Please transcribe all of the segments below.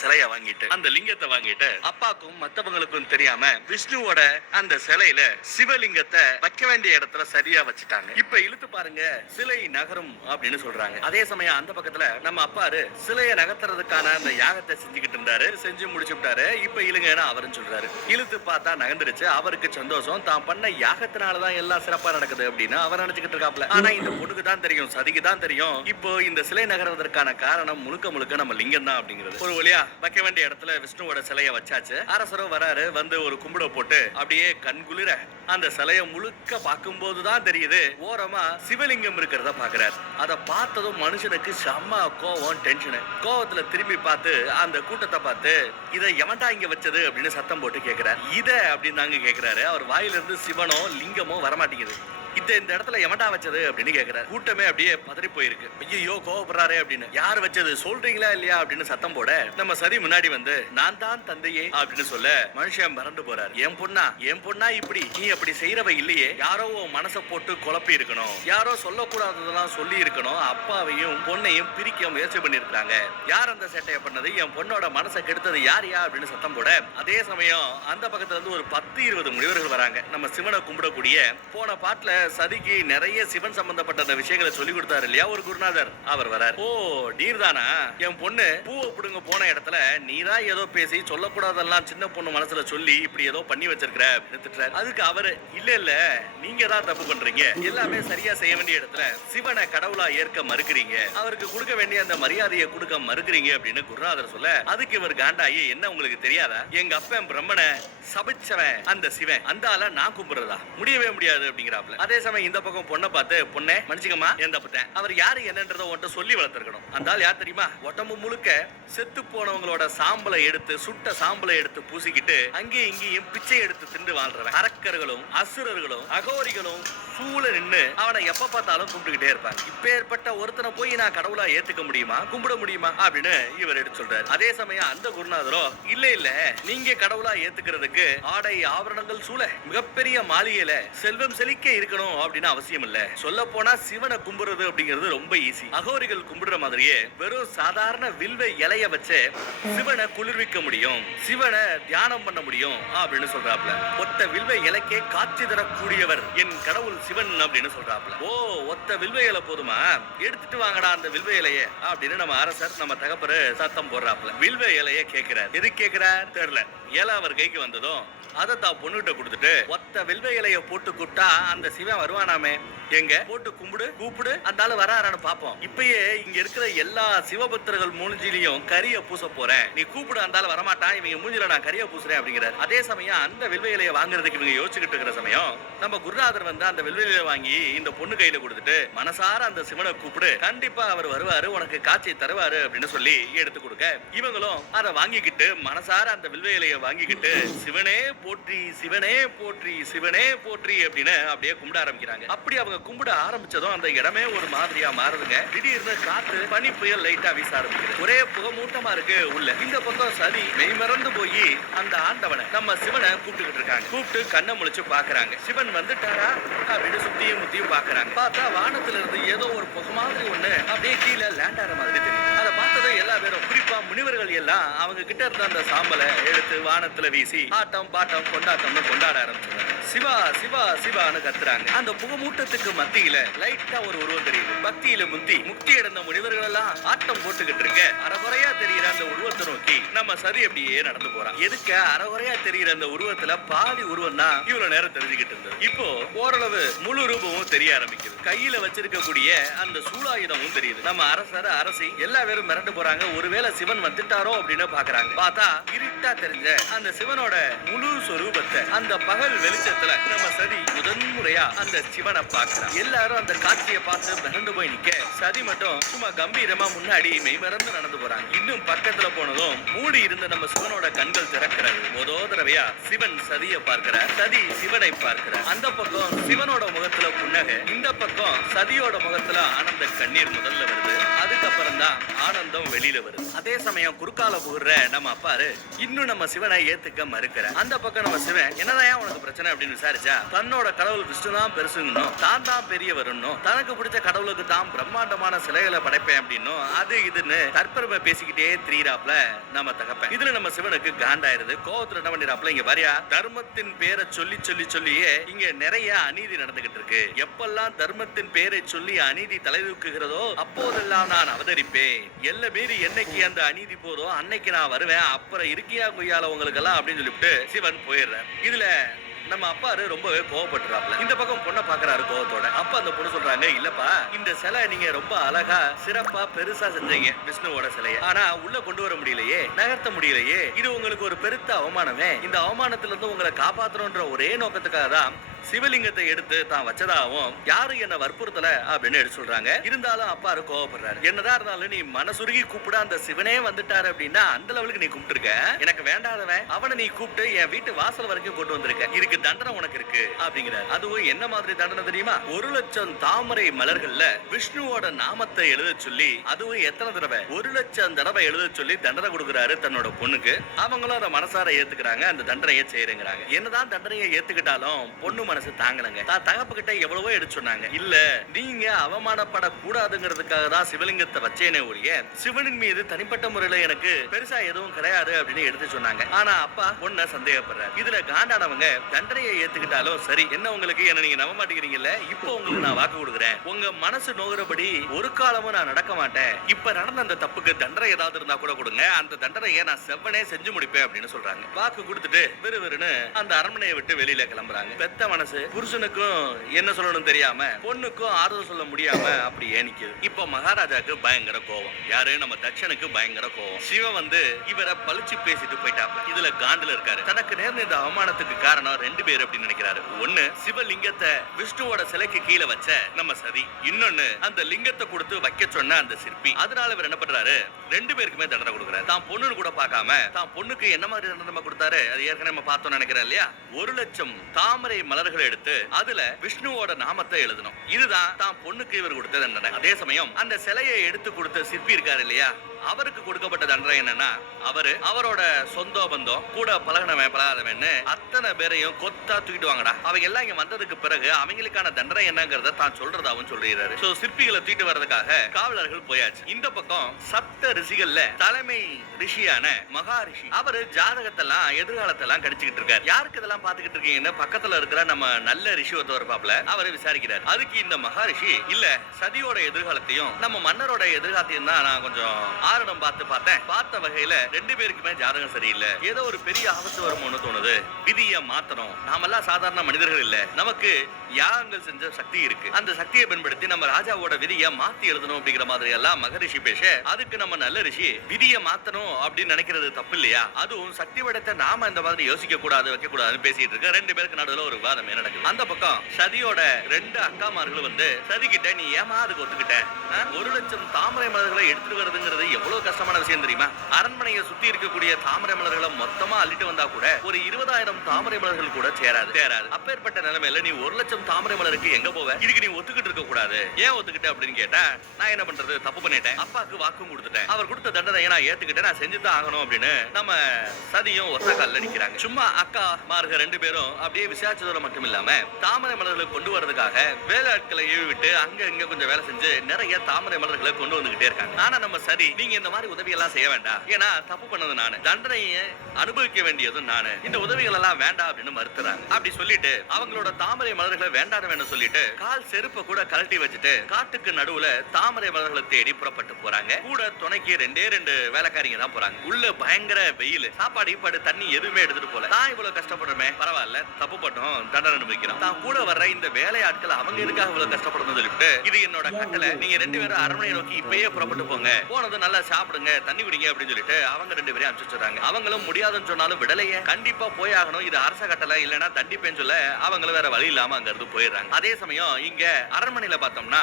சிலைய வாங்கிட்டு அந்த லிங்கத்தை வாங்கிட்டு அப்பாக்கும் மத்தவங்களுக்கும் தெரியாம விஷ்ணுவோட அந்த சிலையில சிவலிங்கத்தை வைக்க வேண்டிய இடத்துல சரியா வச்சுட்டாங்க. இப்ப இழுத்து பாருங்க, சிலை நகரும் அப்படின்னு சொல்றாங்க. அதே சமயம் அந்த பக்கத்துல நம்ம அப்பாரு சிலையை நகர்த்துறதுக்கான அந்த யாகத்தை செஞ்சுக்கிட்டு இருந்தாரு. செஞ்சு முடிச்சுட்டாரு. இப்ப இழுங்கன்னு அவரும் சொல்றாரு. இழுத்து பார்த்தா நகர்ந்துருச்சு. அவருக்கு சந்தோஷம். தான் பண்ண யாகத்தினாலதான் எல்லாம் சிறப்பா நடக்குது அப்படின்னு அவர் நினைச்சுக்கிட்டு இருக்காப்ல. ஆனா இந்த பொண்ணுக்கு தான் தெரியும், சதிக்கு தான் தெரியும், இப்போ இந்த சிலை நகர்வதற்கான காரணம் முழுக்க முழுக்க நம்ம லிங்கம் தான் அப்படிங்கிறது. ஒரு வழியா வைக்க வேண்டிய இடத்துல விஷ்ணுவோட சிலையை வச்சாச்சு. அரசரும் வராரு. வந்து ஒரு கும்பிட போட்டு அப்படியே கண்குளிர அந்த சிலையை முழுக்க பார்க்கும் போதுதான் தெரியுது ஓரமா சிவலிங்கம் இருக்கிறத பாக்குறாரு. அதை பார்த்ததும் மனுஷனுக்கு செம்ம கோவம், டென்ஷன். கோவத்துல திரும்பி பார்த்து அந்த கூட்டத்தை பார்த்து இதை எவன்டா இங்க வச்சது அப்படின்னு சத்தம் போட்டு கேட்கிறார். இத அப்படின்னு தாங்க கேட்கிறாரு. அவர் வாயிலிருந்து சிவனோ லிங்கமோ வரமாட்டேங்குது. இந்த இடத்துல எவன்டா வச்சது அப்படின்னு கேக்குறாரு. கூட்டமே அப்படியே பதறி போயிருக்கு. ஐயோ கோவப்படுறாரு அப்படின்னு. யார் வச்சது சொல்றீங்களா இல்லையா அப்படின்னு சத்தம் போட நம்ம சரி முன்னாடி வந்து நான் தான் தந்தையே அப்படின்னு சொல்ல மனுஷன் மறந்து போறாரு. என் பொண்ணா இப்படி நீ அப்படி செய்யறவ இல்லையே. யாரோ மனசை போட்டு குழப்பி இருக்கணும், யாரோ சொல்லக்கூடாததெல்லாம் சொல்லி இருக்கணும். அப்பாவையும் பொண்ணையும் பிரிக்க முயற்சி பண்ணிருக்காங்க. யார் அந்த சேட்டையை பண்ணது? என் பொண்ணோட மனசை கெடுத்தது யாரியா அப்படின்னு சத்தம் போட அதே சமயம் அந்த பக்கத்துல இருந்து ஒரு 10-20 முனிவர்கள் வராங்க. நம்ம சிவனை கும்பிடக்கூடிய போன பாட்டுல சதிக்கு நிறைய சிவன் சம்பந்தப்பட்ட விஷயங்களை சொல்லி கொடுத்தாரு இல்லையா ஒரு குருநாதர், அவர் வரார். ஓ நீர்தானா? என் பொண்ணு பூவை பிடுங்க போன இடத்துல நீதான் ஏதோ பேசி சொல்லக்கூடாதெல்லாம் சின்ன பொண்ணு மனசுல சொல்லி இப்படி ஏதோ பண்ணி வச்சிருக்கிற அப்படின்னு. அதுக்கு அவரு இல்ல நீங்க தான் தப்பு பண்றீங்க, எல்லாமே சரியா செய்ய வேண்டிய இடத்துல சிவனை கடவுளா ஏற்க மறுக்கிறீங்க, அவருக்கு கொடுக்க வேண்டிய அந்த மரியாதையை கொடுக்க மறுக்கிறீங்க அப்படின்னு குருநாதர் சொல்ல அதுக்கு இவர் காண்டாயி என்ன உங்களுக்கு தெரியாதா, எங்க அப்பன் பிரம்மனை சபிச்சவன் அந்த சிவன், அந்த ஆள நான் கும்பிடுறதா முடியவே முடியாது அப்படிங்கிறாப்ல. அதே சமயம் இந்த பக்கம் பொண்ணை பார்த்து பொண்ணே மன்னிச்சுக்கமா என் தப்புட்டேன், அவர் யாரு என்னன்றத உன்ட்ட சொல்லி வளர்த்திருக்கணும். அந்த ஆள் யார் தெரியுமா? உடம்பு முழுக்க செத்து போனவங்களோட சாம்பலை எடுத்து சுட்ட சாம்பலை எடுத்து பூசிக்கிட்டு அங்கேயும் இங்கேயும் பிச்சை எடுத்து தின்று வாழ்றவன். அரக்கர்களும் அசுரர்களும் அகோரிகளும் சூழ நின்று அவனை எப்ப பார்த்தாலும் கும்பிட்டுக்கிட்டே இருப்பாங்க. இப்பேற்பட்ட ஒருத்தனை போய் நான் கடவுளா ஏத்துக்க முடியுமா, கும்பிட முடியுமா அப்படின்னு இவர் எடுத்து சொல்றாரு. அதே சமயம் அந்த குருநாதரோ இல்ல நீங்க கடவுளா ஏத்துக்கிறதுக்கு ஆடை ஆபரணங்கள் சூழ மிகப்பெரிய மாளிகையில செல்வம் செழிக்க இருக்கணும் அப்படின்னு அவசியம் இல்ல. சொல்ல போனா சிவனை கும்பிடுறது அப்படிங்கிறது ரொம்ப ஈஸி. அகோரிகள் கும்பிடுற மாதிரியே வெறும் சாதாரண வில்வ இலைய வச்சு சிவனை குளிர்விக்க முடியும், சிவனை தியானம் பண்ண முடியும் அப்படின்னு சொல்றாப்ல. ஒத்த வில்வ இலைக்கே காட்சி தரக்கூடியவர் என் கடவுள் சிவன் அப்படின்னு சொல்றாப்ல. ஓ ஒத்த வில்வ இலை போதுமா, எடுத்துட்டு வாங்கடா அந்த வில்வ இலைய அப்படின்னு நம்ம அரசர் நம்ம தகப்பரு சத்தம் போடுறாப்ல. வில்வ இலைய கேட்கிறார். எது கேட்கிறார் தெரியல. ஏழா அவர் கைக்கு வந்ததும் அதை தான் பொண்ணுகிட்ட கொடுத்துட்டு ஒத்த வில்வ இலைய போட்டு கூப்பிட்டா அந்த சிவன் வருவானாமே, எங்க போட்டு கூப்பிடு அந்த ஆளு வராரான்னு பாப்போம். இப்பயே இங்க இருக்கிற எல்லா சிவபக்தர்கள் மூஞ்சிலையும் கரிய பூச போறேன், நீ கூப்பிடு அந்த ஆளு வரமாட்டான், இவங்க மூஞ்சில நான் கரிய பூசுறேன் அப்படிங்கிறார். அதே சமயம் அந்த வில்வ இலைய வாங்குறதுக்கு இவங்க யோசிச்சுக்கிட்டு இருக்கிற சமயம் நம்ம குருநாதர் வந்து அந்த வில்வ இலைய வாங்கி இந்த பொண்ணு கையில கொடுத்துட்டு மனசார அந்த சிவனை கூப்பிடு, கண்டிப்பா அவர் வருவாரு, உனக்கு காட்சி தருவாரு அப்படின்னு சொல்லி எடுத்து கொடுக்க இவங்களும் அதை வாங்கிக்கிட்டு மனசார அந்த வில்வ இலைய வாங்கிக்கிட்டு சிவனே போற்றி சிவனே போற்றி சிவனே போற்றி அப்படின்னு அப்படியே கும்பிட ஆரம்பிக்கிறாங்க. அப்படி அவங்க கும்பிட ஆரம்பிச்சதும் அந்த இடமே ஒரு மாதிரியா மாறுதுங்க. திடீர்னு காத்து பனி புயல் லைட்டா வீச ஆரம்பிக்குது. ஒரே புகமூட்டமா இருக்கு உள்ள. இந்த பக்கம் சதி மெய்மறந்து போய் அந்த ஆண்டவனை நம்ம சிவனை கூப்பிட்டுக்கிட்டு இருக்காங்க. கூப்பிட்டு கண்ணை முழிச்சு பாக்குறாங்க. சிவன் வந்துட்டாரா அப்படின்னு சுத்தியும் முத்தியும் பாக்குறாங்க. பார்த்தா வானத்துல இருந்து ஏதோ ஒரு புகை மாதிரி ஒண்ணு அப்படியே கீழே லேண்ட் ஆற மாதிரி தெரியும். அதை பார்த்ததும் எல்லா பேரும் குறிப்பா முனிவர்கள் எல்லாம் அவங்க கிட்ட இருந்த அந்த சாம்பலை எடுத்து வானத்துல வீசி ஆட்டம் பாட்டம் கொண்டாட்டம்னு கொண்டாட ஆரம்பிச்சாங்க. சிவா சிவா சிவான்னு கத்துறாங்க. அந்த புகமூட்டத்துக்கு மத்தியில லைட்டா ஒரு உருவம் தெரியுது. பக்தியில முக்தி அடைந்த முனிவர்கள் எல்லாம் ஆட்டம் போட்டுக்கிட்டு இருக்க அறகுறையா தெரியுற அந்த உருவத்தை நோக்கி நம்ம சரி அப்படியே நடந்து போறான். எதுக்க அறகுறையா தெரியுற அந்த உருவத்துல பாதி உருவம் தான் இவ்வளவு நேரம் தெரிஞ்சுக்கிட்டு இருந்தது. இப்போ ஓரளவு முழு ரூபமும் தெரிய ஆரம்பிக்குது. கையில வச்சிருக்கக்கூடிய அந்த சூலாயுதமும் தெரியுது. நம்ம அரசர் அரசி எல்லா பேரும் மிரண்டு போறாங்க. ஒருவேளை சிவன் வந்துட்டாரோ அப்படின்னு பாக்குறாங்க. பார்த்தா இருட்டா தெரிஞ்ச அந்த சிவனோட முழு சொரூபத்தை அந்த பகல் வெளிச்சத்துல நம்ம சதி முதன்முறையா அந்த சிவனை பார்க்கிறான். எல்லாரும் அந்த காட்சியை பார்த்து மிரண்டு போய் நிக்க சதி மட்டும் சும்மா கம்பீரமா முன்னாடி மெய்மறந்து நடந்து போறாங்க. இன்னும் பக்கத்துல போனதும் மூடி இருந்த நம்ம சிவனோட கண்கள் திறக்கிறது. முதோ தடவையா சிவன் சதியை பார்க்கிறார், சதி சிவனை பார்க்கிறார். அந்த பக்கம் சிவனோட முகத்துல புன்னகை, இந்த பக்கம் சதியோட முகத்துல ஆனந்த கண்ணீர் முதல்ல வருது. அதுக்கப்புறம் தான் ஆனந்தம் வெளியில வருது. அதே சமயம் குறுக்கால புகுற நம்ம அப்பாரு இன்னும் நம்ம சிவனை ஏத்துக்க மறுக்கிற. அந்த பக்கம் நம்ம சிவன் என்னதான் உனக்கு பிரச்சனை அப்படின்னு விசாரிச்சா தன்னோட கடவுள் விஷ்ணு தான் பெருசுங்கணும், தான் தான் பெரிய வரணும், தனக்கு பிடிச்ச கடவுளுக்கு தான் பிரம்மாண்டமான சிலைகளை படைப்பேன் அப்படின்னும் அது இதுன்னு தற்பெருமை பேசிக்கிட்டே திரியிறாப்ல நம்ம நம்ம தகப்பன். இதுல நம்ம சிவனுக்கு காண்டாயிருது. கோவத்துல என்ன பண்ணிராப்ல, இங்க பாரியா, தர்மத்தின் பேரை சொல்லி சொல்லி சொல்லியே இங்க நிறைய அநீதி நடந்துகிட்டு இருக்கு. எப்பெல்லாம் தர்மத்தின் பேரை சொல்லி அநீதி தலைதூக்குகிறதோ அப்போதெல்லாம் நான் அவதரிப்பேன். எல்லை மீறி என்னைக்கு அந்த அநீதி போதோ அன்னைக்கு நான் வருவேன். அப்புறம் இருக்கியா கொய்யால உங்களுக்கு எல்லாம் அப்படின்னு சொல்லிவிட்டு சிவன் போயிடுறார். இதுல நம்ம அப்பாரு ரொம்பவே கோவப்பட்டுறாப்ல. இந்த பக்கம் பொண்ணை பாக்குறாரு கோவத்தோட. அப்ப அந்த பொண்ணு சொல்றாங்க, இல்லப்பா இந்த சிலை நீங்க ரொம்ப அழகா சிறப்பா பெருசா செஞ்சீங்க விஷ்ணுவோட சிலையை. ஆனா உள்ள கொண்டு வர முடியலையே, நகர்த்த முடியலையே. இது உங்களுக்கு ஒரு பெருத்த அவமானமே. இந்த அவமானத்துல இருந்து உங்களை காப்பாற்றணும்ன்ற ஒரே நோக்கத்துக்காக தான் சிவலிங்கத்தை எடுத்து தான் வச்சதாகவும் யாரும் என்ன வற்புறுத்தல அப்படின்னு எடுத்து சொல்றாங்க. இருந்தாலும் அப்பாரு கோவப்படுறாரு. என்னதான் இருந்தாலும் நீ மனசுருகி கூப்பிட அந்த சிவனே வந்துட்டாரு அப்படின்னா அந்த லெவலுக்கு நீ கூப்பிட்டுருக்க. எனக்கு வேண்டாதவன் அவனை நீ கூப்பிட்டு என் வீட்டு வாசல் வரைக்கும் கொண்டு வந்திருக்க. இதுக்கு தண்டனை உனக்கு இருக்கு அப்படிங்கிறார். அதுவும் என்ன மாதிரி தண்டனை தெரியுமா? 1,00,000 தாமரை மலர்கள்ல விஷ்ணுவோட நாமத்தை எழுத சொல்லி, அதுவும் எத்தனை தடவை, 1,00,000 தடவை எழுத சொல்லி தண்டனை கொடுக்கிறாரு தன்னோட பொண்ணுக்கு. அவங்களும் அதை மனசார ஏத்துக்கிறாங்க. அந்த தண்டனையை செய்யறேங்கிறாங்க. என்னதான் தண்டனையை ஏத்துக்கிட்டாலும் பொண்ணு மனசு தாங்கலங்க. தகப்பு கிட்ட எவ்வளவோ எடுத்து சொன்னாங்க. இல்ல நீங்க அவமானப்பட கூடாதுங்கிறதுக்காக தான் சிவலிங்கத்தை வச்சேனே ஒழிய சிவனின் மீது தனிப்பட்ட முறையில எனக்கு பெருசா எதுவும் கிடையாது அப்படின்னு எடுத்து சொன்னாங்க. ஆனா அப்பா பொண்ண சந்தேகப்படுறாரு. இதுல காண்டானவங்க தண்டனையை ஏத்துக்கிட்டாலும் சரி, என்ன உங்களுக்கு என்ன நீங்க நம்ப மாட்டேங்கிறீங்கல்ல, இப்போ உங்களுக்கு நான் வாக்கு கொடுக்குறேன். உங்க மனசு நோகுறபடி ஒரு காலமும் நான் நடக்க மாட்டேன். இப்ப நடந்த அந்த தப்புக்கு தண்டனை ஏதாவது இருந்தா கூட கொடுங்க. அந்த தண்டனையை நான் செவ்வனே செஞ்சு முடிப்பேன் அப்படின்னு சொல்றாங்க. வாக்கு கொடுத்துட்டு விறுவிறுன்னு அந்த அரண்மனையை விட்டு வெளியில கிளம்புறாங்க. பெத்த மனசு புருஷனுக்கும் என்ன சொல்லணும் தெரியாம, பொண்ணுக்கும் ஆறுதல் சொல்ல முடியாம அப்படி ஏனிக்குது. இப்ப மகாராஜாக்கு பயங்கர கோவம். யாரு? நம்ம தட்சனுக்கு பயங்கர கோவம். சிவன் வந்து இவரை பழிச்சு பேசிட்டு போயிட்டாப்ல. இதுல காண்டுல இருக்காரு. தனக்கு நேர்ந்த இந்த அவமானத்துக்கு காரணம் 2 பேர் அப்படின்னு நினைக்கிறாரு. ஒண்ணு சிவலிங்கத்தை விஷ்ணுவோட சிலைக்கு கீழே வச்ச நம்ம சதி, இன்னொன்னு அந்த லிங்கத்தை கொடுத்து வைக்க சொன்ன அந்த சிற்பி. அதனால இவர் என்ன பண்றாரு, 2 பேருக்குமே தண்டனை கொடுக்குறாரு. தான் பொண்ணுன்னு கூட பார்க்காம தான் பொண்ணுக்கு என்ன மாதிரி தண்டனை கொடுத்தாரு அது ஏற்கனவே நம்ம பார்த்தோம் நினைக்கிறேன் இல்லையா? 1,00,000 தாமரை மலர்கள் எடுத்து அதுல விஷ்ணுவோட நாமத்தை எழுதணும். இதுதான் தான் பொண்ணுக்கு இவர் கொடுத்த தண்டனை. அதே சமயம் அந்த சிலையை எடுத்து கொடுத்த சிற்பி இருக்காரு இல்லையா, அவருக்கு கொடுக்கப்பட்ட தண்டனை என்னன்னா, அவரோட சொந்த பந்தம் கூட பழகினவன் பழகாதவன் அத்தனை பேரையும் கொத்தா தூக்கிட்டு வாங்கடா. அவங்க எல்லாம் இங்க வந்ததுக்கு பிறகு அவங்களுக்கான தண்டனை என்னங்கறத தான் சொல்றதாவும் சொல்றாரு. சோ சிற்பிகளை தூக்கிட்டு வர்றதுக்காக காவலர்கள் போயாச்சு. இந்த பக்கம் சப்த ரிஷிகள்ல தலைமை ரிஷியான மகாரிஷி, அவரு ஜாதகத்தெல்லாம் எதிர்காலத்தெல்லாம் கடிச்சுக்கிட்டு இருக்காரு. யாருக்கு இதெல்லாம் பாத்துக்கிட்டு இருக்கீங்கன்னு பக்கத்துல இருக்கிற நம்ம நல்ல ரிஷி ஒருத்தவர் பாப்ல அவரை விசாரிக்கிறார். அதுக்கு இந்த மகாரிஷி, இல்ல சதியோட எதிர்காலத்தையும் நம்ம மன்னரோட எதிர்காலத்தையும் தான் நான் கொஞ்சம் ஆரணம் பார்த்த வகையில 2 பேருக்குமே ஜாதகம் சரியில்லை. ஏதோ ஒரு பெரிய ஆபத்து வருமோன்னு தோணுது. விதியை மாத்தணும். நாமெல்லாம் சாதாரண மனிதர்கள் இல்ல, நமக்கு யாகங்கள் செஞ்ச சக்தி இருக்கு. அந்த சக்தியை பயன்படுத்தி நம்ம ராஜாவோட விதியை மாத்தி எழுதணும் அப்படிங்கிற மாதிரி எல்லாம் மகரிஷி பேச, அதுக்கு நம்ம நல்ல ரிஷி விதியை மாத்தணும் அப்படின்னு நினைக்கிறது தப்பு இல்லையா, அதுவும் சக்தி படைத்த நாம இந்த மாதிரி யோசிக்க கூடாது வைக்க கூடாதுன்னு பேசிட்டு இருக்க 2 பேருக்கு நடுவுல ஒரு விவாதமே நடக்குது. அந்த பக்கம் சதியோட 2 அக்காமார்களும் வந்து, சதிக்கிட்ட நீ ஏமா அதுக்கு ஒத்துக்கிட்ட? 1,00,000 தாமரை மலர்களை எடுத்துட்டு வருதுங்கிறது எவ்வளவு கஷ்டமான விஷயம் தெரியுமா? அரண்மனையை சுத்தி இருக்கக்கூடிய தாமரை மலர்களை மொத்தமா அள்ளிட்டு வந்தா கூட ஒரு 20,000 தாமரை மலர்கள் கூட சேராது. அப்பேற்பட்ட நிலைமையில நீ 1,00,000 தாமரை மலருக்கு எங்க போவ? இதுக்கு நீ ஒத்துக்கிட்டு இருக்க கூடாது. ஏன் ஒத்துக்கிட்ட அப்படின்னு கேட்டா, நான் என்ன பண்றது, தப்பு பண்ணிட்டேன், அப்பாக்கு வாக்கும் கொடுத்துட்டேன், அவர் கொடுத்த தண்டனை நான் ஏத்துக்கிட்டேன், நான் செஞ்சுதான் ஆகணும் அப்படின்னு நம்ம சதியும் ஒத்த கல்ல நிக்கிறாங்க. சும்மா அக்கா மார்க 2 பேரும் அப்படியே விசாரிச்சதோட மட்டும் இல்லாம தாமரை மலர்களை கொண்டு வரதுக்காக வேலையாட்களை ஏவி விட்டு அங்க இங்க கொஞ்சம் வேலை செஞ்சு நிறைய தாமரை மலர்களை கொண்டு வந்துகிட்டே இருக்காங்க. ஆனா நம்ம சரி, நீங்க இந்த மாதிரி உதவி எல்லாம் செய்ய வேண்டாம், ஏன்னா தப்பு பண்ணது நானு, தண்டனையை அனுபவிக்க வேண்டியதும் நானு, இந்த உதவிகள் எல்லாம் வேண்டாம் அப்படின்னு மறுத்துறாங்க. அப்படி சொல்லிட்டு அவங்களோட தாமரை மலர்களை வேண்டாம் சொல்லிட்டு கால் செருப்பை கூட கழட்டி வச்சுட்டு காட்டுக்கு நடுவுல தாமரை மலர்களை தேடி புறப்பட்டு போறாங்க. கூட துணைக்கு 2 வேலைக்காரிங்க தான் போறாங்க. உள்ள பயங்கர வெயில், சாப்பாடு ஈப்பாடு தண்ணி எதுவுமே எடுத்துட்டு போல. தான் இவ்வளவு கஷ்டப்படுறமே, பரவாயில்ல, தப்பு பண்ணோம், தண்டனை அனுபவிக்கிறோம். தான் கூட வர்ற இந்த வேலையாட்கள் அவங்க எதுக்காக இவ்வளவு கஷ்டப்படணும் சொல்லிட்டு, இது என்னோட கட்டளை, நீங்க 2 பேரும் அரண்மனையை நோக்கி இப்பயே புறப்பட்டு போங்க, போனது நல்லா சாப்பிடுங்க, தண்ணி குடிங்க அப்படின்னு சொல்லிட்டு அவங்க 2 பேரையும் அனுப்பிச்சு வச்சாங்க. அவங்களும் முடியாதுன்னு சொன்னாலும் விடலையே, கண்டிப்பா போய் ஆகணும், இது அரச கட்டளை, இல்லைன்னா தண்டிப்பேன்னு சொல்ல அவங்களும் வேற வழி இல்லாம அங்க இருந்து போயிடுறாங்க. அதே சமயம் இங்க அரண்மனையில பார்த்தோம்னா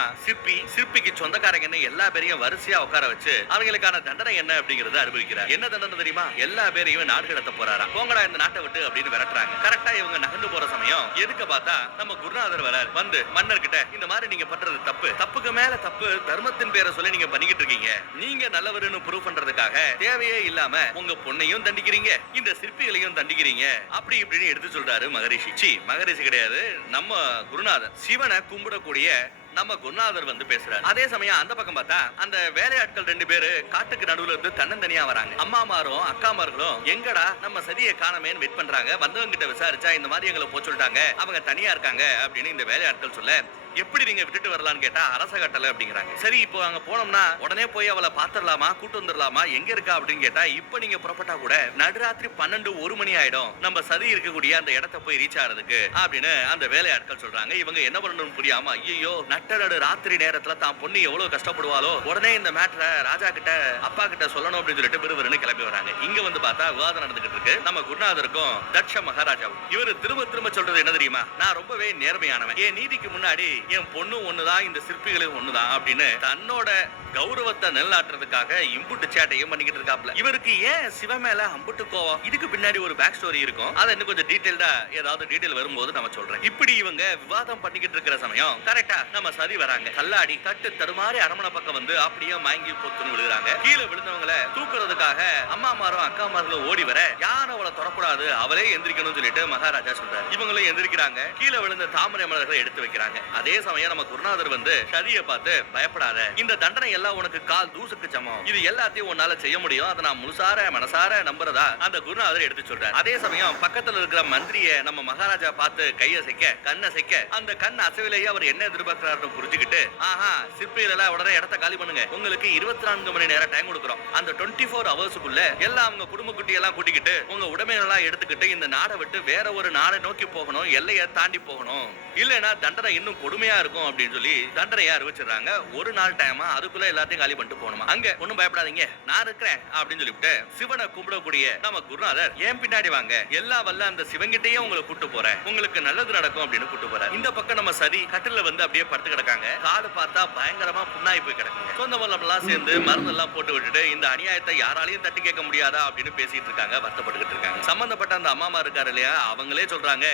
சிற்பிக்கு சொந்தக்காரங்க எல்லா பேரையும் வரிசையா உட்கார வச்சு அவங்களுக்கான தண்டனை என்ன அப்படிங்கறத அனுபவிக்கிறார். என்ன தண்டனை தெரியுமா? எல்லா பேரையும் நாடு கடத்த போறாரா, போங்கடா இந்த நாட்டை விட்டு அப்படின்னு விரட்டுறாங்க. கரெக்டா இவங்க நகர்ந்து போற சமயம் எதுக்கு பார்த்தா நம்ம குருநாதர் வரார். வந்து மன்னர்கிட்ட, இந்த மாதிரி நீங்க பண்றது தப்பு, தப்புக்கு மேல தப்பு, தர்மத்தின் பேரை சொல்லி நீங்க பண்ணிக்கிட்டு இருக்கீங்க, நீங்க நல்லவருன்னு ப்ரூவ் பண்றதுக்காக தேவையே இல்லாம உங்க பொண்ணையும் தண்டிக்கிறீங்க, இந்த சிற்பிகளையும் தண்டிக்கிறீங்க அப்படி இப்படின்னு எடுத்து சொல்றாரு மகரிஷி. மகரிஷி கிடையாது, நம்ம குருநாதர். சிவனை கும்பிடக்கூடிய நம்ம குருநாதர் வந்து பேசுறாரு. அதே சமயம் அந்த பக்கம் பார்த்தா அந்த வேலையாட்கள் 2 பேரு காட்டுக்கு நடுவுல இருந்து தன்னந்தனியா வராங்க. அம்மாமாரும் அக்காமார்களும் எங்கடா நம்ம சதியை காணமேன்னு வெயிட் பண்றாங்க. வந்தவங்க கிட்ட விசாரிச்சா இந்த மாதிரி எங்களை போக சொல்லிட்டாங்க, அவங்க தனியா இருக்காங்க அப்படின்னு இந்த வேலையாட்கள் சொல்ல, எப்படி நீங்க விட்டுட்டு வரலான்னு கேட்டா அரச கட்டளை அப்படிங்கிறாங்க. சரி, இப்போ அங்க போனோம்னா உடனே போய் அவளை பாத்துடலாமா, கூட்டு வந்துடலாமா, எங்க இருக்கா அப்படின்னு கேட்டா, இப்ப நீங்க புறப்பட்டா கூட நடுராத்திரி 12-1 மணி ஆயிடும் நம்ம சதி இருக்கக்கூடிய அந்த இடத்தை போய் ரீச் ஆறதுக்கு அப்படின்னு அந்த வேலையாட்கள் சொல்றாங்க. இவங்க என்ன பண்ணணும்னு புரியாம, ஐயோ நட்டநடு ராத்திரி நேரத்துல தான் பொண்ணு எவ்வளவு கஷ்டப்படுவாளோ, உடனே இந்த மேட்டரை ராஜா கிட்ட அப்பா கிட்ட சொல்லணும் அப்படின்னு சொல்லிட்டு விறுவிறுன்னு கிளம்பி வராங்க. இங்க வந்து பார்த்தா விவாதம் நடந்துகிட்டு இருக்கு. நம்ம குருநாதருக்கும் தட்ச மகாராஜாவும். இவரு திரும்ப திரும்ப சொல்றது என்ன தெரியுமா, நான் ரொம்பவே நேர்மையானவன், என் நீதிக்கு முன்னாடி என் பொண்ணு ஒண்ணுதான், இந்த சிற்பிகளும் ஒண்ணுதான் அப்படின்னு தன்னோட கௌரவத்தை நிலைநாட்டுறதுக்காக இம்புட்டு சேட்டையும் பண்ணிக்கிட்டு இருக்காப்ல. இவருக்கு ஏன் சிவ மேல அம்புட்டு கோவம்? இதுக்கு பின்னாடி ஒரு பேக் ஸ்டோரி இருக்கும். அதை இன்னும் கொஞ்சம் டீடைல்டா ஏதாவது டீடைல் வரும்போது நம்ம சொல்றேன். இப்படி இவங்க விவாதம் பண்ணிக்கிட்டு இருக்கிற சமயம் கரெக்டா நம்ம சதி வராங்க. கல்லாடி தட்டு தடுமாறி அரமனை பக்கம் வந்து அப்படியே மயங்கி பொத்துன்னு விழுகிறாங்க. கீழே விழுந்தவங்களை தூக்குறதுக்காக அம்மாமாரும் அக்காமார்களும் ஓடி வர, யாரும் அவளை தொடக்கூடாது, அவளே எந்திரிக்கணும்னு சொல்லிட்டு மகாராஜா சொல்றாரு. இவங்களும் எந்திரிக்கிறாங்க. கீழே விழுந்த தாமரை மலர்களை எடுத்து வைக்கிறாங்க. அதே சமயம் நம்ம குருநாதர் வந்து சதியை பார்த்து, பயப்படாத, இந்த தண்டனை எல்லாம் உனக்கு கால் தூசுக்கு சமம், இது எல்லாத்தையும் உன்னால செய்ய முடியும், அதை நான் முழுசார மனசார நம்புறதா அந்த குருநாதர் எடுத்து சொல்றாரு. அதே சமயம் பக்கத்துல இருக்கிற மந்திரிய நம்ம மகாராஜா பார்த்து கையசைக்க, கண்ணசைக்க, அந்த கண் அசைவிலேயே அவர் என்ன எதிர்பார்க்கிறாருன்னு புரிஞ்சுக்கிட்டு, ஆஹா சிற்பிகள் எல்லாம் உடனே இடத்த காலி பண்ணுங்க, உங்களுக்கு 24 மணி நேரம் டைம் கொடுக்குறோம், அந்த 24 ஹவர்ஸ்க்குள்ள எல்லாம் அவங்க குடும்ப குட்டி எல்லாம் கூட்டிக்கிட்டு உங்க உடைமையெல்லாம் எடுத்துக்கிட்டு இந்த நாடை விட்டு வேற ஒரு நாடை நோக்கி போகணும், எல்லையை தாண்டி போகணும், இல்லைன்னா தண்டனை இன்னும் கொடுமையா இருக்கும் அப்படின்னு சொல்லி தண்டனையா அறிவிச்சிடறாங்க. ஒரு நாள் டைமா, அதுக்குள்ள எல்லாத்தையும் காலி பண்ணிட்டு போகணுமா. அங்க ஒண்ணும் பயப்படாதீங்க, நான் இருக்கிறேன் அப்படின்னு சொல்லிட்டு சிவனை கும்பிடக்கூடிய நம்ம குருநாதர், ஏன் பின்னாடி வாங்க, எல்லா வல்ல அந்த சிவங்கிட்டயே உங்களை கூட்டு போறேன், உங்களுக்கு நல்லது நடக்கும் அப்படின்னு கூட்டு போறாரு. இந்த பக்கம் நம்ம சதி கட்டில வந்து அப்படியே படுத்து கிடக்காங்க. காடு பார்த்தா பயங்கரமா புண்ணாய் போய் கிடக்குங்க. சொந்த எல்லாம் சேர்ந்து மருந்து எல்லாம் போட்டு விட்டுட்டு இந்த அநியாயத்தை யாராலையும் தட்டி கேட்க முடியாதா அப்படின்னு பேசிட்டு இருக்காங்க, வருத்தப்பட்டுக்கிட்டு இருக்காங்க. சம்பந்தப்பட்ட அந்த அம்மாமா இருக்காரு இல்லையா, அவங்களே சொல்றாங்க,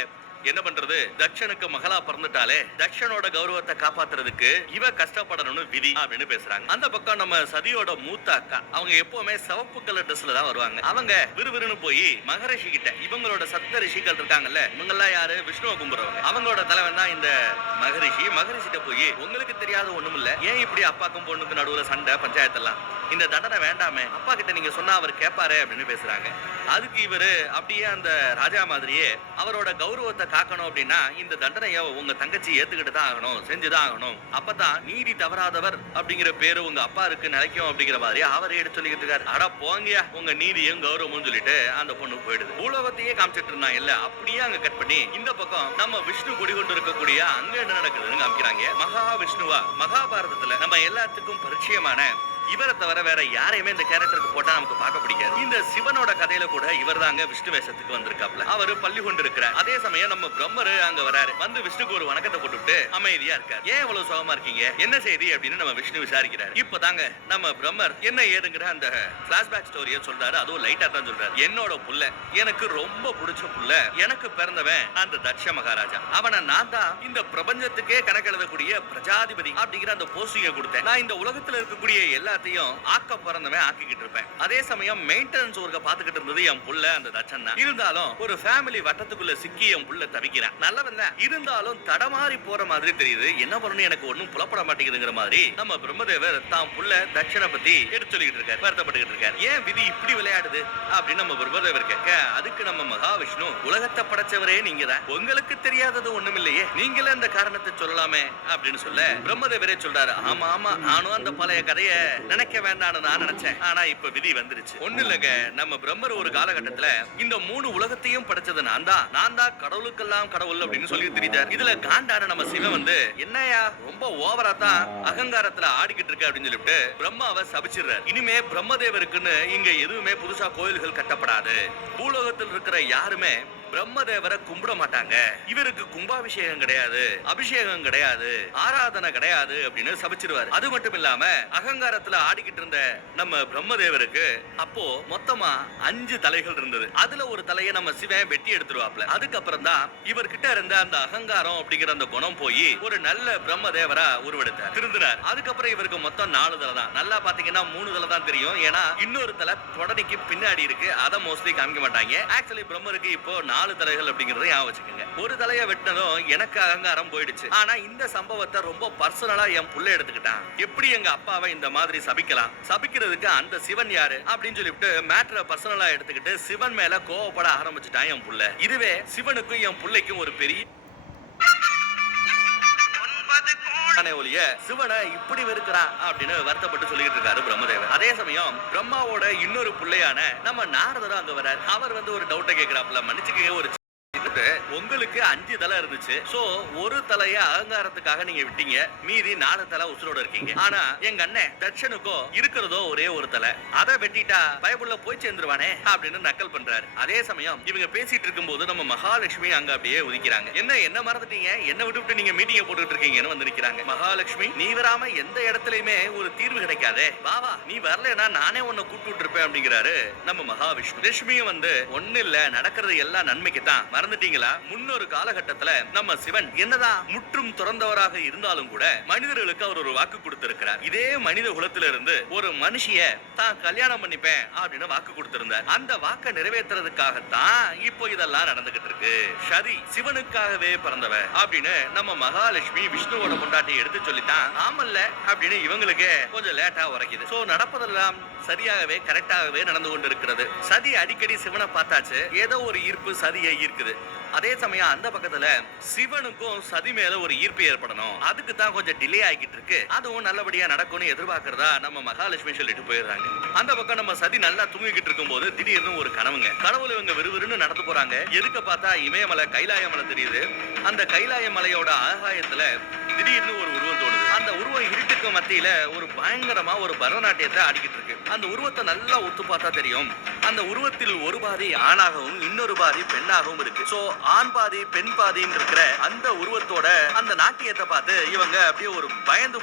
என்ன பண்றது, தட்சனுக்கு மகளா பிறந்துட்டாலே தட்சனோட கௌரவத்தை காப்பாத்துறதுக்கு இவ கஷ்டப்படணும்னு விதி அப்படின்னு பேசுறாங்க. அந்த பக்கம் நம்ம சதியோட மூத்த அக்கா, அவங்க எப்பவுமே சிவப்பு கலர் ட்ரெஸ்ல தான் வருவாங்க. அவங்க விறுவிறுன்னு போய் மகரிஷி கிட்ட, இவங்களோட சப்த ரிஷிகள் இருக்காங்கல்ல, இவங்க எல்லாம் யாரு, விஷ்ணுவை கும்பிடுறவங்க, அவங்களோட தலைவன் தான் இந்த மகரிஷி. மகரிஷிட்ட போய், உங்களுக்கு தெரியாத ஒண்ணும் இல்ல, ஏன் இப்படி அப்பாக்கும் பொண்ணுக்கு நடுவுல சண்டை பஞ்சாயத்தெல்லாம், இந்த தண்டனை வேண்டாமே, அப்பா கிட்ட நீங்க சொன்னா அவர் கேட்பாரு அப்படின்னு பேசுறாங்க. அதுக்கு இவரு அப்படியே அந்த ராஜா மாதிரியே அவரோட கௌரவத்தை காக்கணும் அப்படின்னா இந்த தண்டனையை உங்க தங்கச்சி ஏத்துக்கிட்டு தான் ஆகணும், செஞ்சுதான் ஆகணும், அப்பதான் நீதி தவறாதவர் அப்படிங்கிற பேரு உங்க அப்பா இருக்கு நிலைக்கும் அப்படிங்கிற மாதிரி அவரே எடுத்து சொல்லிக்கிட்டு இருக்காரு. அட போங்கயா, உங்க நீதியும் கௌரவமும் சொல்லிட்டு அந்த பொண்ணு போயிடுது. பூலோகத்தையே காமிச்சிட்டு இருந்தான் இல்ல, அப்படியே அங்க கட் பண்ணி இந்த பக்கம் நம்ம விஷ்ணு குடிகொண்டு இருக்கக்கூடிய அங்க என்ன நடக்குதுன்னு காமிக்கிறாங்க. மகா விஷ்ணுவா மகாபாரதத்துல நம்ம எல்லாத்துக்கும் பரிச்சயமான இவரை தவிர வேற யாரையுமே இந்த கேரக்டருக்கு போட்டா நமக்கு பார்க்க பிடிக்காது. இந்த சிவனோட கதையில கூட இவர் தாங்க விஷ்ணு வேஷத்துக்கு வந்திருக்காப்ல. அவரு பள்ளி கொண்டு இருக்கிறார். அதே சமயம் நம்ம பிரம்மரு அங்க வராரு. வந்து விஷ்ணுக்கு ஒரு வணக்கத்தை போட்டுட்டு அமைதியா இருக்காரு. ஏன் இவ்வளவு சோகமா இருக்கீங்க, என்ன செய்தி அப்படின்னு நம்ம விஷ்ணு விசாரிக்கிறாரு. இப்பதாங்க நம்ம பிரம்மர் என்ன ஏதுங்கிற அந்த பிளாஷ்பேக் ஸ்டோரியை சொல்றாரு. அதுவும் லைட்டா தான் சொல்றாரு. என்னோட புள்ள, எனக்கு ரொம்ப பிடிச்ச புள்ள, எனக்கு பிறந்தவன் அந்த தட்ச மகாராஜா, அவனை நான் தான் இந்த பிரபஞ்சத்துக்கே கணக்கெழுதக்கூடிய பிரஜாதிபதி அப்படிங்கிற அந்த போஸ்டிங்க கொடுத்தேன். நான் இந்த உலகத்துல இருக்கக்கூடிய எல்லா ஆக்க பிறந்தவன் ஆக்கிக்கிட்டு இருப்பேன். அதே சமயம் மெயின்டெனன்ஸ் ஒர்க்க பாத்துக்கிட்டு இருந்தது என் புள்ள அந்த தட்சன் தான். இருந்தாலும் ஒரு ஃபேமிலி வட்டத்துக்குள்ள சிக்கி என் புள்ள தவிக்கிறான். நல்லவன் தான், இருந்தாலும் தடமாறி போற மாதிரி தெரியுது, என்ன பண்ணணும் எனக்கு ஒண்ணும் புலப்பட மாட்டேங்குதுங்கிற மாதிரி நம்ம பிரம்மதேவர் தான் புள்ள தட்சனை பத்தி எடுத்து சொல்லிட்டு இருக்காரு, வருத்தப்பட்டுக்கிட்டு இருக்காரு. ஏன் விதி இப்படி விளையாடுது அப்படின்னு நம்ம பிரம்மதேவர் கேட்க, அதுக்கு நம்ம மகாவிஷ்ணு, உலகத்தை படைச்சவரே நீங்க தான், உங்களுக்கு தெரியாதது ஒண்ணும் இல்லையே, நீங்களே அந்த காரணத்தை சொல்லலாமே அப்படின்னு சொல்ல பிரம்மதேவரே சொல்றாரு, ஆமா ஆமா, நானும் அந்த பழைய கதையை நினைக்க வேண்டாம்னு நான் நினைச்சேன், ஆனா இப்ப விதி வந்துருச்சு. ஒண்ணு இல்லங்க, நம்ம பிரம்மர் ஒரு காலகட்டத்துல இந்த 3 உலகத்தையும் படைச்சது நான் தான் கடவுளுக்கெல்லாம் கடவுள் அப்படின்னு சொல்லி தெரிஞ்சார். இதுல காண்டான நம்ம சிவன் வந்து, என்னையா ரொம்ப ஓவரா தான் அகங்காரத்துல ஆடிக்கிட்டு இருக்க அப்படின்னு சொல்லிட்டு பிரம்மாவை சபிச்சிடுறாரு. இனிமே பிரம்மதேவருக்குன்னு இங்க எதுவுமே புதுசா கோயில்கள் கட்டப்படாது, பூலோகத்தில் இருக்கிற யாருமே பிரம்மதேவரை கும்பிட மாட்டாங்க, இவருக்கு கும்பாபிஷேகம் கிடையாது, அபிஷேகம் கிடையாது, ஆராதனை கிடையாது அப்படின்னு சபிச்சிருவாரு. அது மட்டும் இல்லாம அகங்காரத்துல ஆடிக்கிட்டு இருந்த நம்ம பிரம்மதேவருக்கு அப்போ மொத்தமா 5 தலைகள் இருந்தது. அதுல ஒரு தலையை நம்ம சிவன் வெட்டி எடுத்துருவாப்ல. அதுக்கப்புறம் தான் இவர்கிட்ட இருந்த அந்த அகங்காரம் அப்படிங்கிற அந்த குணம் போய் ஒரு நல்ல பிரம்மதேவரா உருவெடுத்தார், திருந்தினார். அதுக்கப்புறம் இவருக்கு மொத்தம் 4 தலை தான். நல்லா பாத்தீங்கன்னா 3 தலை தான் தெரியும், ஏன்னா இன்னொரு தலை தொடனைக்கு பின்னாடி இருக்கு, அதை மோஸ்ட்லி காமிக்க மாட்டாங்க. ஆக்சுவலி பிரம்மருக்கு இப்போ 4 தலைகள் அப்படிங்கறத ஞாபகம் வச்சுக்கோங்க. ஒரு தலைய வெட்டினதும் எனக்கு அகங்காரம் போயிடுச்சு. ஆனா இந்த சம்பவத்தை ரொம்ப பர்சனலா என் புள்ள எடுத்துக்கிட்டான். எப்படி எங்க அப்பாவை இந்த மாதிரி சபிக்கலாம்? சபிக்கிறதுக்கு அந்த சிவன் யாரு அப்படின்னு சொல்லிட்டு மேட்டரை பர்சனலா எடுத்துக்கிட்டு சிவன் மேல கோவப்பட ஆரம்பிச்சுட்டான் என் புள்ள. இதுவே சிவனுக்கும் என் புள்ளைக்கும் ஒரு பெரிய ஒளிய சிவனை இப்படி வெறுக்கிறான் அப்படின்னு வருத்தப்பட்டு சொல்லிட்டு இருக்காரு பிரம்மதேவர். அதே சமயம் பிரம்மாவோட இன்னொரு பிள்ளையான நம்ம நாரதரும் அங்க வராரு. அவர் ஒரு டவுட்டை கேட்கிறாப்ல, மன்னிச்சுக்கங்க, ஒரு உங்களுக்கு 5 தலை இருந்துச்சு. சோ ஒரு தலைய அகங்காரத்துக்காக நீங்க விட்டீங்க, மீதி 4 தலை உசுரோட இருக்கீங்க. ஆனா எங்க அண்ணன் தட்சனுக்கோ இருக்கிறதோ ஒரே ஒரு தலை, அதை வெட்டிட்டா பயப்புள்ள போய் சேர்ந்துருவானே அப்படின்னு நக்கல் பண்றாரு. அதே சமயம் இவங்க பேசிட்டு இருக்கும்போது நம்ம மகாலட்சுமி அங்க அப்படியே உதிக்கிறாங்க. என்ன மறந்துட்டீங்க, என்ன விட்டு நீங்க மீட்டிங்க போட்டுட்டு இருக்கீங்கன்னு வந்து நிக்கிறாங்க. மகாலட்சுமி, நீ வராம எந்த இடத்துலயுமே ஒரு தீர்வு கிடைக்காதே, பாவா நீ வரலன்னா நானே உன்னை கூப்பிட்டு இருப்பேன் அப்படிங்கிறாரு நம்ம மகாவிஷ்ணு. லட்சுமியும் ஒண்ணு இல்ல, நடக்கிறது எல்லாம் நன்மைக்கு தான், மறந்துட்டீங்களா? முன்னொரு காலகட்டத்துல நம்ம சிவன் என்னதான் முற்றும் துறந்தவராக இருந்தாலும் கூட மனிதர்களுக்கு அவர் ஒரு வாக்கு கொடுத்திருக்கிறார். இதே மனித குலத்தில இருந்து ஒரு மனுஷிய தான் கல்யாணம் பண்ணிப்பேன் அப்படின்னு வாக்கு கொடுத்திருந்தார். அந்த வாக்கை நிறைவேற்றுறதுக்காகத்தான் இப்போ இதெல்லாம் நடந்துகிட்டு இருக்கு. சதி சிவனுக்காகவே பிறந்தவ அப்படின்னு நம்ம மகாலட்சுமி விஷ்ணுவோட பொண்டாட்டி எடுத்து சொல்லிட்டான். ஆமல்ல அப்படின்னு இவங்களுக்கு கொஞ்சம் லேட்டா உரைக்குது. சோ நடப்பதெல்லாம் சரியாகவே கரெக்டாகவே நடந்து கொண்டிருக்கிறது. சதி அடிக்கடி சிவனை பார்த்தாச்சு, ஏதோ ஒரு ஈர்ப்பு சதியை ஈர்க்குது. அதே சமயம் அந்த பக்கத்துல சிவனுக்கும் சதி மேல ஒரு ஈர்ப்பு ஏற்படணும், அதுக்கு தான் கொஞ்சம் டிலே ஆகிட்டு இருக்கு. அதுவும் நல்லபடியா நடக்கும்னு எதிர்பார்க்கறதா நம்ம மகாலட்சுமி சொல்லிட்டு போயிடுறாங்க. அந்த பக்கம் நம்ம சதி நல்லா தூங்கிக்கிட்டு இருக்கும் போது திடீர்னு ஒரு கனவுங்க. கனவுல இவங்க விறுவிறுன்னு நடந்து போறாங்க. எதுக்க பார்த்தா இமயமலை கைலாய மலை தெரியுது. அந்த கைலாய மலையோட ஆகாயத்துல திடீர்னு ஒரு உருவம் தோணுது. அந்த உருவம் இருட்டுக்கு மத்தியில ஒரு பயங்கரமா ஒரு பரதநாட்டியத்தை ஆடிக்கிட்டு இருக்கு. அந்த உருவத்தை நல்லா ஒத்து பார்த்தா தெரியும், அந்த உருவத்தில் ஒரு பாதி ஆணாகவும் இன்னொரு பாதி பெண்ணாகவும் இருக்கு. சோ ஆண் பாதி பெண் பாதின்னு இருக்கிற அந்த உருவத்தோட அந்த நாட்டியத்தை பார்த்து இவங்க அப்படியே ஒரு பயந்து